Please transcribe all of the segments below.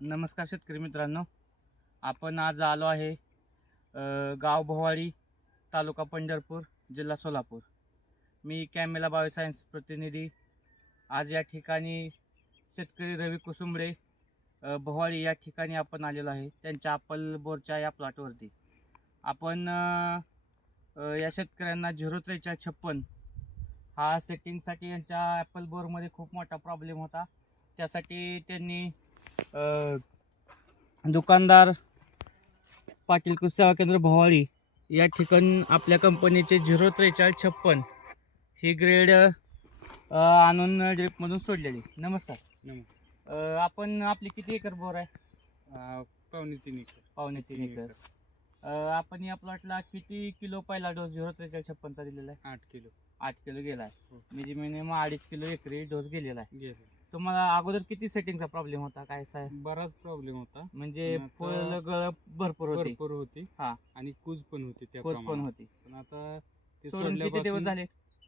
नमस्कार शेतकरी मित्रांनो, आपण आज आलो आहे गाव भोवाळी, तालुका पंढरपूर, जिल्हा सोलापूर. मी कॅमेला बायोसायन्स प्रतिनिधी. आज या ठिकाणी शेतकरी रवी कुसुंबडे भोवाळी या ठिकाणी आपण आलेलो आहे, त्यांच्या ॲपल बोरच्या या प्लॉटवरती. आपण या शेतकऱ्यांना 0356 हा सेटिंगसाठी यांच्या ॲपल बोरमध्ये खूप मोठा प्रॉब्लेम होता. त्यासाठी त्यांनी दुकानदार पाटील कृषी सेवा केंद्र भोवाळी या ठिकाणी आपल्या कंपनीचे 0356 ही ग्रेड आणून ड्रिपमधून सोडलेली. नमस्कार. नमस्कार. आपण आपली किती एकर बोर आहे? पावणे 3 एकर. पावणे 3 एकर. आपण या प्लॉटला किती किलो पहिला डोस 0356चा दिलेला आहे? 8 किलो. 8 किलो गेला आहे. हो. म्हणजे मिनिमम 2.5 किलो एकरी डोस गेलेला आहे. गेले. तुम्हाला अगोदर किती सेटिंगचा प्रॉब्लेम होता काय बराच प्रॉब्लेम होता. म्हणजे आता फळ गळ भरपूर होती, हा. आणि कूज पण होती त्या कोस पण प्रमाणात. होती. पण आता ते सोडून किती दिवस सोडल्यापासून झाले?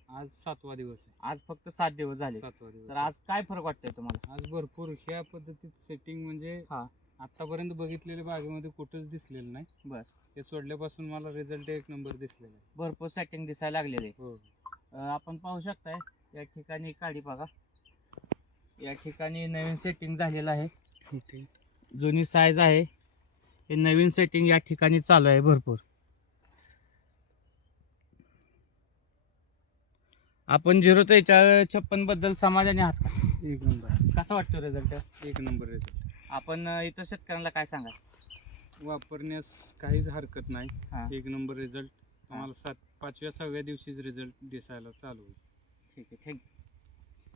आज 7वा दिवस आहे. आज फक्त 7 दिवस झाले. 7वा दिवस तर आहे. आज काय फरक वाटतोय तुम्हाला? आज भरपूर ह्या पद्धतीत सेटिंग म्हणजे हा. आतापर्यंत बघितलेल्या बागेमध्ये कुठंच दिसलेलं नाही. बर. हे सोडल्यापासून मला रिझल्ट एक नंबर दिसलेला आहे. भरपूर सेटिंग दिसायला लागलेले. हो. आपण पाहू शकताय या ठिकाणी काढी बघा. या ठिकाणी नवीन सेटिंग झालेलं आहे. जुनी साईज आहे. हे नवीन सेटिंग या ठिकाणी चालू आहे भरपूर. आपण 0356 बद्दल समाधानी आहात का? एक नंबर. कसा वाटतो रिझल्ट? एक नंबर रिझल्ट. आपण इतर शेतकऱ्यांना काय सांगा? वापरण्यास काहीच हरकत हा. नाही. एक नंबर रिझल्ट. आम्हाला 5व्या 6व्या दिवशीच रिझल्ट दिसायला चालू होईल. ठीक आहे, थँक्यू.